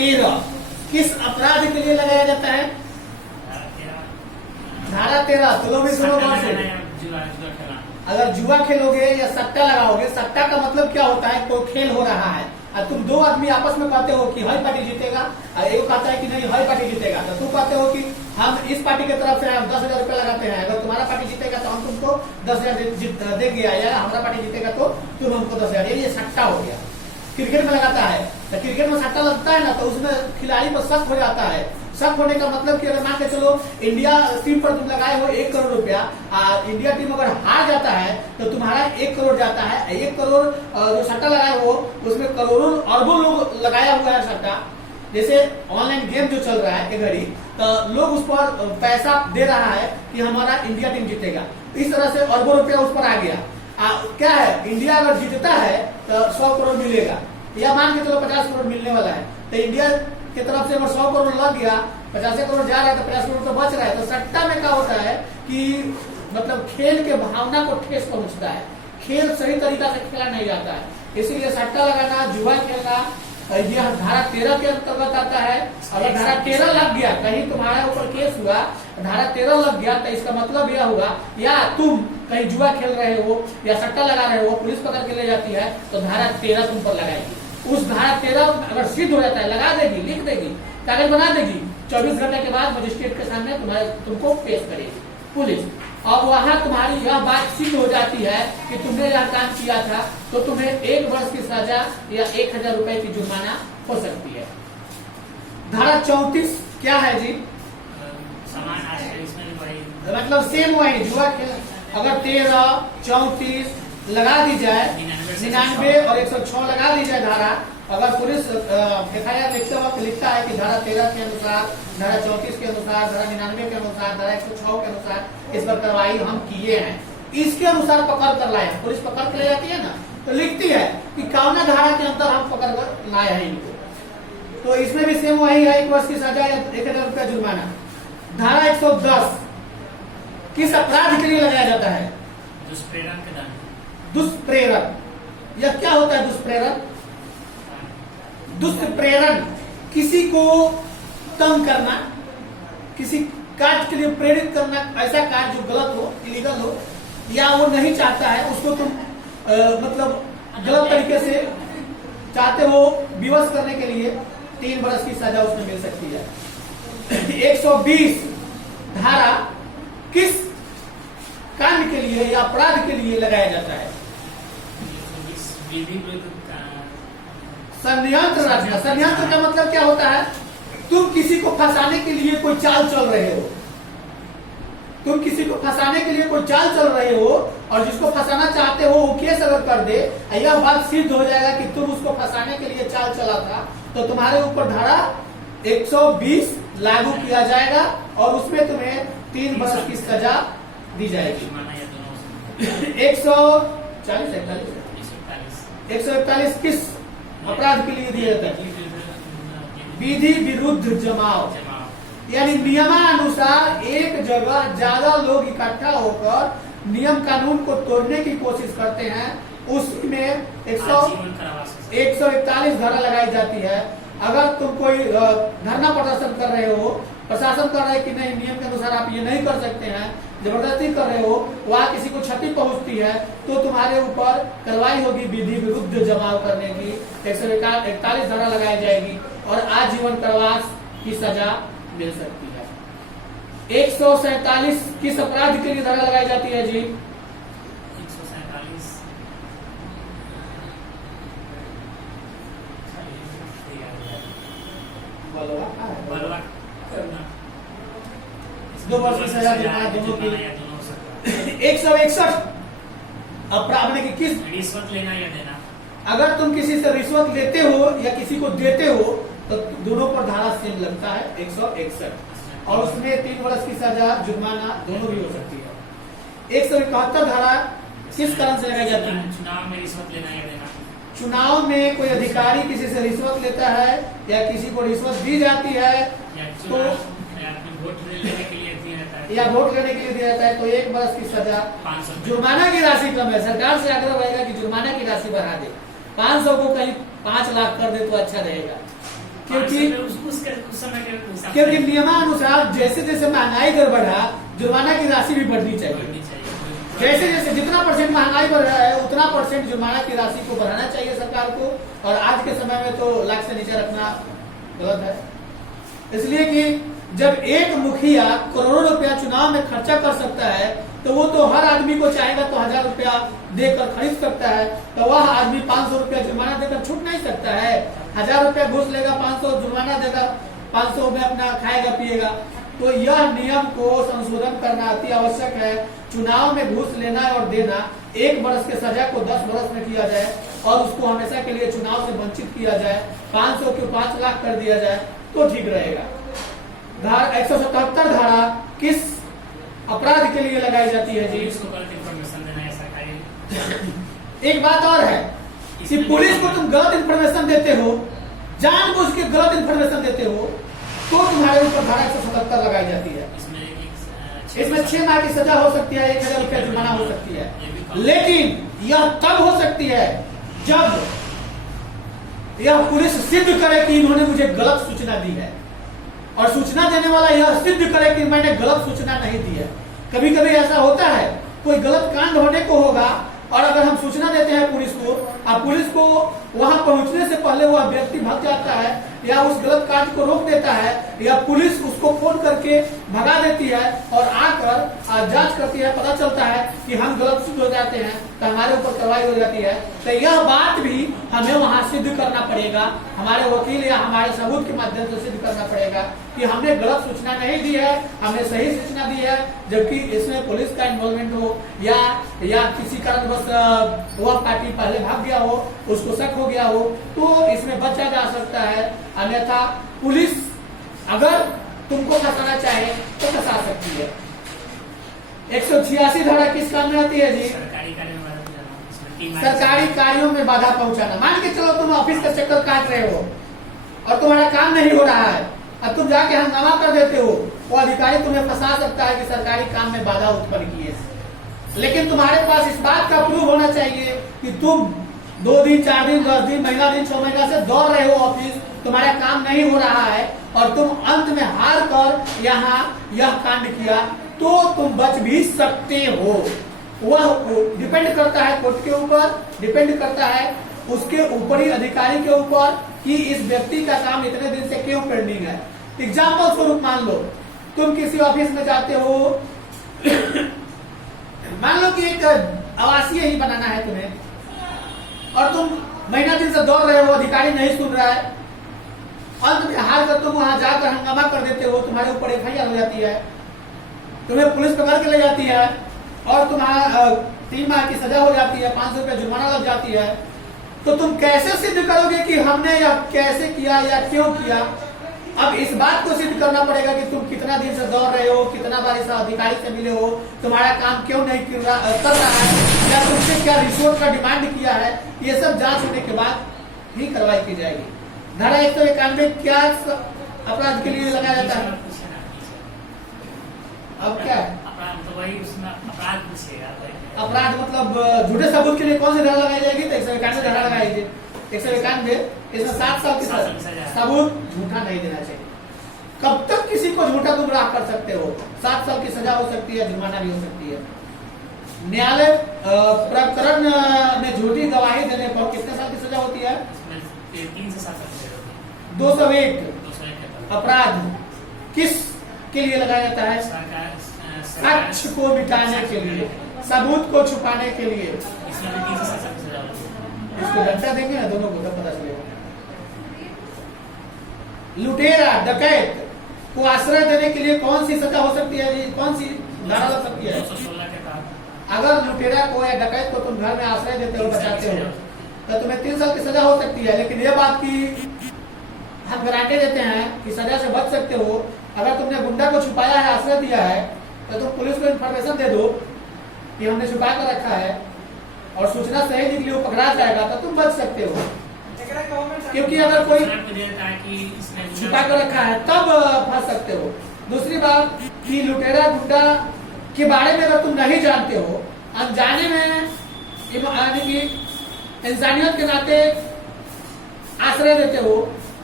13 किस अपराध के लिए लगाया जाता है? धारा 13। तो लोग भी सुनो कौन से? अगर जुआ खेलोगे या सट्टा लगाओगे, सट्टा का मतलब क्या होता है? कोई खेल हो रहा है और तुम दो आदमी आपस में कहते हो कि हाई पार्टी जीतेगा और एक कहता है कि नहीं हाई पार्टी जीतेगा, तो तुम कहते हो कि हम इस पार्टी की तरफ से हम 10,000 रुपया लगाते हैं, अगर तुम्हारा पार्टी जीतेगा तो हम तुमको 10,000 देंगे, या हमारा पार्टी जीतेगा तो तुम हमको 10,000। ये सट्टा हो गया। क्रिकेट में लगाता है तो क्रिकेट में सट्टा लगता है ना, तो उसमें खिलाड़ी पर शक हो जाता है। शक होने का मतलब कि अगर मान के चलो इंडिया टीम पर तुम लगाए हो 1 करोड़ रुपया, इंडिया टीम अगर हार जाता है तो तुम्हारा 1 करोड़ जाता है। 1 करोड़ जो सट्टा लगाए हो उसमें करोड़ों अरबों लोग लगाया हुआ है सट्टा। जैसे ऑनलाइन गेम जो चल रहा है घड़ी, तो लोग उस पर पैसा दे रहा है कि हमारा इंडिया टीम जीतेगा। इस तरह से अरबों रुपया उस पर आ गया। क्या है, इंडिया अगर जीतता है तो 100 करोड़ मिलेगा, या मान के चलो 50 करोड़ मिलने वाला है। तो इंडिया की तरफ से अगर 100 करोड़ लग गया, 50 करोड़ जा रहा है तो 50 करोड़ तो बच रहा है। तो सट्टा में क्या होता है कि मतलब खेल के भावना को ठेस पहुंचता है, खेल सही तरीका से खेला नहीं जाता है। इसीलिए सट्टा लगाना, जुआ खेलना यह धारा 13 के अंतर्गत आता है। अगर धारा 13 लग गया, कहीं तुम्हारे ऊपर केस हुआ, धारा 13 लग गया, तो इसका मतलब यह होगा या तुम कहीं जुआ खेल रहे हो या सट्टा लगा रहे हो, पुलिस पकड़ के ले जाती है तो धारा 13 तुम पर लगाएगी। उस धारा 13 अगर सिद्ध हो जाता है, लगा देगी, लिख देगी, कागज बना देगी, 24 घंटे के बाद मजिस्ट्रेट के सामने तुमको पेश करेगी पुलिस। और वहां तुम्हारी यह बात सिद्ध हो जाती है कि तुमने यह काम किया था, तो तुम्हें 1 वर्ष की सजा या 1,000 रुपए की जुर्माना हो सकती है। धारा 34 क्या है जी? समान मतलब सेम वही जुआ खेल। अगर 13, 34 लगा दी जाए, 99 और 106 लगा दी जाए धारा, अगर पुलिस FIR लिखते वक्त लिखता है कि धारा 13 के अनुसार, धारा 34 के अनुसार, धारा 99 के अनुसार, धारा 106 के अनुसार इस पर कार्रवाई हम किए हैं, इसके अनुसार पकड़ कर लाए, पुलिस पकड़ कर ले जाती है ना, तो लिखती है कि कौना धारा के अंदर हम पकड़ कर लाए हैं इनको। तो इसमें भी सेम वही है, 1 वर्ष की सजा या 1,000 रुपया जुर्माना। धारा 110 किस अपराध के लिए लगाया जाता है? दुष्प्रेरण के दंड। दुष्प्रेरण। यह क्या होता है दुष्प्रेरण? दुष्प्रेरण किसी को तंग करना, किसी कार्य के लिए प्रेरित करना, ऐसा कार्य जो गलत हो, इलीगल हो, या वो नहीं चाहता है उसको तुम मतलब गलत तरीके से चाहते हो विवश करने के लिए 3 वर्ष की सजा उसमें मिल सकती है। 120 धारा किस कांड के लिए या अपराध के लिए लगाया जाता है? षड्यंत्र रचना। षड्यंत्र का मतलब क्या होता है? तुम किसी को फंसाने के लिए कोई चाल चल रहे हो, तुम किसी को फंसाने के लिए कोई चाल चल रहे हो, और जिसको फंसाना चाहते हो वो केस अगर कर दे, यह बात सिद्ध हो जाएगा कि तुम उसको फंसाने के लिए चाल चला था, तो तुम्हारे ऊपर धारा 120 लागू किया जाएगा और उसमें तुम्हें 3 वर्ष की सजा दी जाएगी। 141 किस अपराध के लिए दिया जाता है? विधि विरुद्ध जमाव, यानी नियमानुसार एक जगह ज्यादा लोग इकट्ठा होकर नियम कानून को तोड़ने की कोशिश करते हैं, उसमें 141 धारा लगाई जाती है। अगर तुम कोई धरना प्रदर्शन कर रहे हो, प्रशासन कर रहे कि नहीं नियम के अनुसार आप ये नहीं कर सकते हैं, जबरदस्ती कर रहे हो, वहां किसी को क्षति पहुंचती है, तो तुम्हारे ऊपर कार्रवाई होगी विधि विरुद्ध जमाव करने की। 141 धारा लगाई जाएगी और आजीवन कारावास की सजा मिल सकती है। 147 किस अपराध के लिए धारा लगाई जाती है जी? 147 बलवा 2 वर्ष की सजा दोनों की। 161 अपराध की किस? रिश्वत लेना या देना। अगर तुम किसी से रिश्वत लेते हो या किसी को देते हो तो दोनों पर धारा सेम लगता है 161, और उसमें 3 वर्ष की सजा जुर्माना दोनों भी हो सकती है। 171 धारा किस कारण से लगाई जाती है? चुनाव में रिश्वत लेना या देना। चुनाव में कोई अधिकारी किसी से रिश्वत लेता है या किसी को रिश्वत दी जाती है, तो वोट लेने के लिए दिया जाता है, या वोट लेने के लिए दिया जाता है, तो 1 वर्ष की सजा। 500 जुर्माना की राशि कम है, सरकार से आग्रह रहेगा कि जुर्माना की राशि बढ़ा दे, 500 को कहीं 5 लाख कर दे तो अच्छा रहेगा। क्योंकि उस समय के हिसाब क्योंकि से नियमानुसार जैसे जैसे महंगाई दर बढ़ा, जुर्माना की राशि भी बढ़नी चाहिए। बढ़नी चाहिए। जैसे जैसे जितना परसेंट महंगाई बढ़ रहा है उतना परसेंट जुर्माना की राशि को बढ़ाना चाहिए सरकार को, और आज के समय में तो लाख से नीचे रखना गलत है। इसलिए कि जब एक मुखिया करोड़ों रुपया चुनाव में खर्चा कर सकता है, तो वो तो हर आदमी को चाहेगा तो 1000 रुपया देकर खरीद सकता है, तो वह आदमी 500 रुपया जुर्माना देकर छूट नहीं सकता है। 1000 रुपया घूस लेगा, 500 जुर्माना देगा, 500 में अपना खाएगा पिएगा। तो यह नियम को संशोधन करना अति आवश्यक है। चुनाव में घूस लेना और देना 1 वर्ष के सजा को 10 वर्ष में किया जाए, और उसको हमेशा के लिए चुनाव से वंचित किया जाए। 500 को 5 लाख कर दिया जाए तो ठीक रहेगा। 177 धारा किस अपराध के लिए लगाई जाती है जी? पुलिस को गलत इन्फॉर्मेशन देना है सरकारी। एक बात और है कि पुलिस को तुम गलत इन्फॉर्मेशन देते हो, जानबूझ के गलत इन्फॉर्मेशन देते हो, तो तुम्हारे ऊपर धारा 177 लगाई जाती है। इसमें 6 माह की सजा हो सकती है, 1000 रुपया जुर्माना हो सकती है। लेकिन यह तब हो सकती है जब यह पुलिस सिद्ध करे कि इन्होंने मुझे गलत सूचना दी है, और सूचना देने वाला यह सिद्ध करे कि मैंने गलत सूचना नहीं दी है। कभी कभी ऐसा होता है, कोई गलत कांड होने को होगा, और अगर हम सूचना देते हैं पुलिस को, और पुलिस को वहां पहुंचने से पहले वह व्यक्ति भाग जाता है, या उस गलत कार्य को रोक देता है, या पुलिस उसको फोन करके भगा देती है और आकर जांच करती है, पता चलता है कि हम गलत सिद्ध हो जाते हैं, तो हमारे ऊपर कार्रवाई हो जाती है। तो यह बात भी हमें वहां सिद्ध करना पड़ेगा, हमारे वकील या हमारे सबूत के माध्यम से सिद्ध करना पड़ेगा कि हमने गलत सूचना नहीं दी है, हमने सही सूचना दी है, जबकि इसमें पुलिस का इन्वॉल्वमेंट हो, या किसी कारणवश वह पार्टी पहले भाग गया हो, उसको शक हो गया हो, तो इसमें बचा जा सकता है। अन्यथा पुलिस अगर तुमको फंसाना चाहे तो फंसा सकती है। 186 धारा किस काम में आती है जी? सरकारी कार्यों में बाधा पहुंचाना। मान के चलो तुम ऑफिस का चक्कर काट रहे हो और तुम्हारा काम नहीं हो रहा है, अब तुम जाके हंगामा कर देते हो, वो अधिकारी तुम्हें फंसा सकता है कि सरकारी काम में बाधा उत्पन्न की है। लेकिन तुम्हारे पास इस बात का प्रूफ होना चाहिए कि तुम 2 दिन, 4 दिन, 10 दिन, महीना दिन, 6 महीना से दौड़ रहे हो ऑफिस, तुम्हारा काम नहीं हो रहा है, और तुम अंत में हार कर यहाँ यह कांड किया, तो तुम बच भी सकते हो। वह डिपेंड करता है कोर्ट के ऊपर, डिपेंड करता है उसके ऊपरी अधिकारी के ऊपर कि इस व्यक्ति का काम इतने दिन से क्यों पेंडिंग है। एग्जाम्पल स्वरूप मान लो तुम किसी ऑफिस में जाते हो, मान लो कि एक आवासीय ही बनाना है तुम्हें, और तुम महीना दिन से दौड़ रहे हो, अधिकारी नहीं सुन रहा है, अंत में हार कर तुम वहां जाकर हंगामा कर देते हो, तुम्हारे ऊपर FIR हो जाती है, तुम्हें पुलिस पकड़ के ले जाती है, और तुम्हारा 3 माह की सजा हो जाती है, 500 रुपया जुर्माना लग जाती है। तो तुम कैसे सिद्ध करोगे कि हमने यह कैसे किया या क्यों किया? अब इस बात को सिद्ध करना पड़ेगा कि तुम कितना दिन से दौड़ रहे हो, कितना बार इस अधिकारी से मिले हो, तुम्हारा काम क्यों नहीं कर रहा है, या तुमसे क्या रिश्वत का डिमांड किया है। ये सब जांच होने के बाद ही कार्रवाई की जाएगी। धारा 191 क्या अपराध के लिए लगाया जाता है? अब क्या है तो वही उसमें अपराध पूछेगा। अपराध मतलब झूठे सबूत के लिए कौन सी धारा लगाई जाएगी? तो 191 धारा लगाई जाएगी। 191 इसमें 7 साल की सजा। सबूत झूठा नहीं देना चाहिए। कब तक किसी को झूठा गुमराह कर सकते हो? 7 साल की सजा हो सकती है, जुर्माना भी हो सकती है। न्यायालय प्रकरण में झूठी गवाही देने पर कितने साल की सजा होती है? 3 से 7 साल। 201 अपराध किस के लिए लगाया जाता है? साक्ष्य को मिटाने के लिए, सबूत को छुपाने के लिए। इसमें 3 से 7 साल की सजा होती है। इसको डंडा देंगे ना, दोनों को तब पता चलेगा। लुटेरा डकैत को आश्रय देने के लिए कौन सी सजा हो सकती है? कौन सी धारा लग सकती है? 216 के तहत। अगर लुटेरा को या डकैत को तुम घर में आश्रय देते हो, बचाते हो, तो तुम्हें 3 साल की सजा हो सकती है। लेकिन ये बात की हम गारंटी देते हैं कि सजा से बच सकते हो। अगर तुमने गुंडा को छुपाया है, आश्रय दिया है, तो तुम पुलिस को इन्फॉर्मेशन दे दो कि हमने छुपा कर रखा है, और सूचना सही निकली, वो पकड़ा जाएगा, तो तुम बच सकते हो। क्योंकि अगर कोई छुपा कर रखा है तब फंस सकते हो। दूसरी बात कि लुटेरा गुंडा के बारे में अगर तुम नहीं जानते हो, अनजाने में यानी कि इंसानियत के नाते आश्रय देते हो,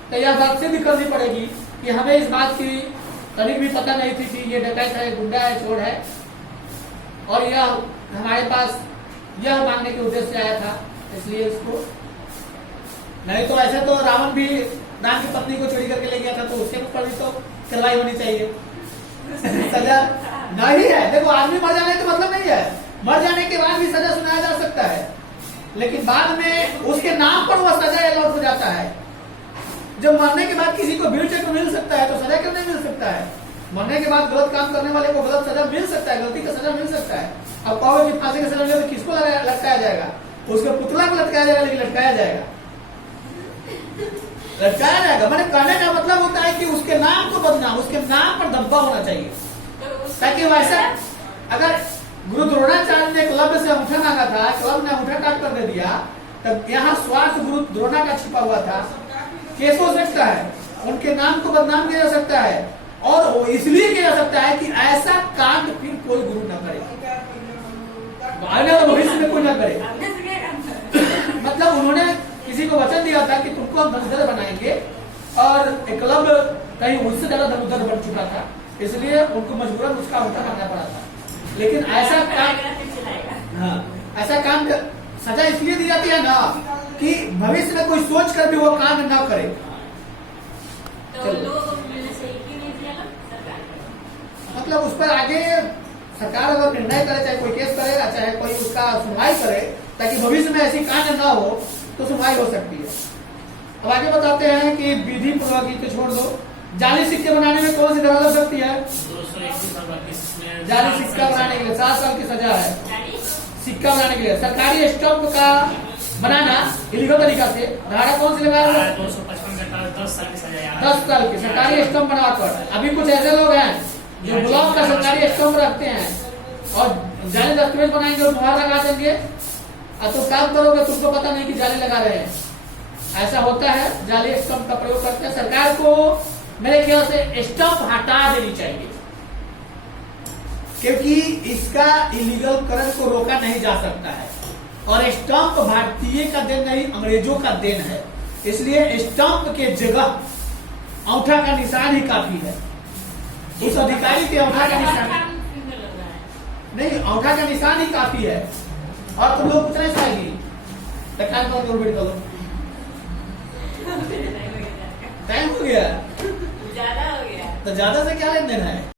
तो यह बात सिद्ध करनी पड़ेगी कि हमें इस बात की तनिक भी पता नहीं थी कि ये डकैत है, गुंडा है, चोर है, और यह हमारे पास यह मांगने के उद्देश्य से आया था, इसलिए इसको। नहीं तो ऐसे तो रावण भी राम की पत्नी को चोरी करके ले गया था, तो उसके ऊपर भी तो कार्रवाई होनी चाहिए। सजा नहीं है, देखो आदमी मर जाने का मतलब नहीं है, मर जाने के बाद भी सजा सुनाया जा सकता है, लेकिन बाद में उसके नाम पर वह सजा अलॉट हो जाता है। जब मरने के बाद किसी को व्हील चेयर मिल सकता है तो सजा क्यों नहीं मिल सकता है? मरने के बाद गलत काम करने वाले को गलत सजा मिल सकता है, गलती का सजा मिल सकता है। अब कहोगे कि फांसी का सजा मिले तो किसको लटकाया जाएगा? उसके पुतला को लटकाया जाएगा, लेकिन लटकाया जाएगा, लटकाया जाएगा। मैंने कहने का मतलब होता है कि उसके नाम को बदनाम, उसके नाम पर धब्बा होना चाहिए, ताकि वैसा अगर गुरु द्रोणाचार्य ने एकलव्य से अंगूठा मांगा था, एकलव्य ने अंगूठा काट कर दे दिया, तब यहाँ स्वार्थ गुरु द्रोणा का छिपा हुआ था, केस हो सकता है, उनके नाम को बदनाम किया जा सकता है, और वो इसलिए किया जा सकता है कि ऐसा कांड फिर कोई गुरु न करे, भविष्य में कोई न करे। मतलब उन्होंने किसी को वचन दिया था कि तुमको हम धनुधर बनाएंगे, और एकलव्य कहीं उनसे ज्यादा धनुधर बन चुका था, इसलिए उनको मजबूरन उसका अंगूठा मांगना पड़ा था। लेकिन ऐसा काम, हाँ, ऐसा काम सजा इसलिए दी जाती है ना कि भविष्य में कोई सोच कर भी वो काम ना करे। तो लोगों को मिलने से क्यों नहीं दिया सरकार? मतलब उस पर आगे सरकार अगर निर्णय करे, चाहे कोई केस करे, चाहे कोई उसका सुनवाई करे, ताकि भविष्य में ऐसी कांड ना हो, तो सुनवाई हो सकती है। अब आगे बताते हैं कि विधि पूर्वक तो छोड़ दो, जाली सिक्के बनाने में कौन सी धरा लग सकती है? 221 में जाली सिक्का बनाने के लिए 7 साल की सजा है। सिक्का बनाने के लिए सरकारी स्टम्प का बनाना इलीगल तरीका से धारा कौन सी लगाया? 255 में 10 साल की सजा। 10 साल की सरकारी स्टम्प बनाकर। अभी कुछ ऐसे लोग हैं जो ब्लॉक का सरकारी स्टम्प रखते हैं और जाली दस्तावेज बनाएंगे और मुहर लगा देंगे, और तुम काम करोगे, तुमको पता नहीं कि जाली लगा रहे हैं। ऐसा होता है, जाली स्टम्प का प्रयोग करते हैं। सरकार को मेरे ख्याल से स्टम्प हटा देनी चाहिए, क्योंकि इसका इलीगल करण को रोका नहीं जा सकता है, और स्टम्प भारतीय का देन नहीं, अंग्रेजों का देन है। इसलिए स्टम्प के जगह अंगूठा का निशान ही काफी है। उस अधिकारी के अंगूठा का निशान नहीं, अंगूठा का निशान ही काफी है। और तुम लोग पूछना चाहिए टाइम हो गया, ज्यादा हो गया, तो ज्यादा से क्या लेन देना है?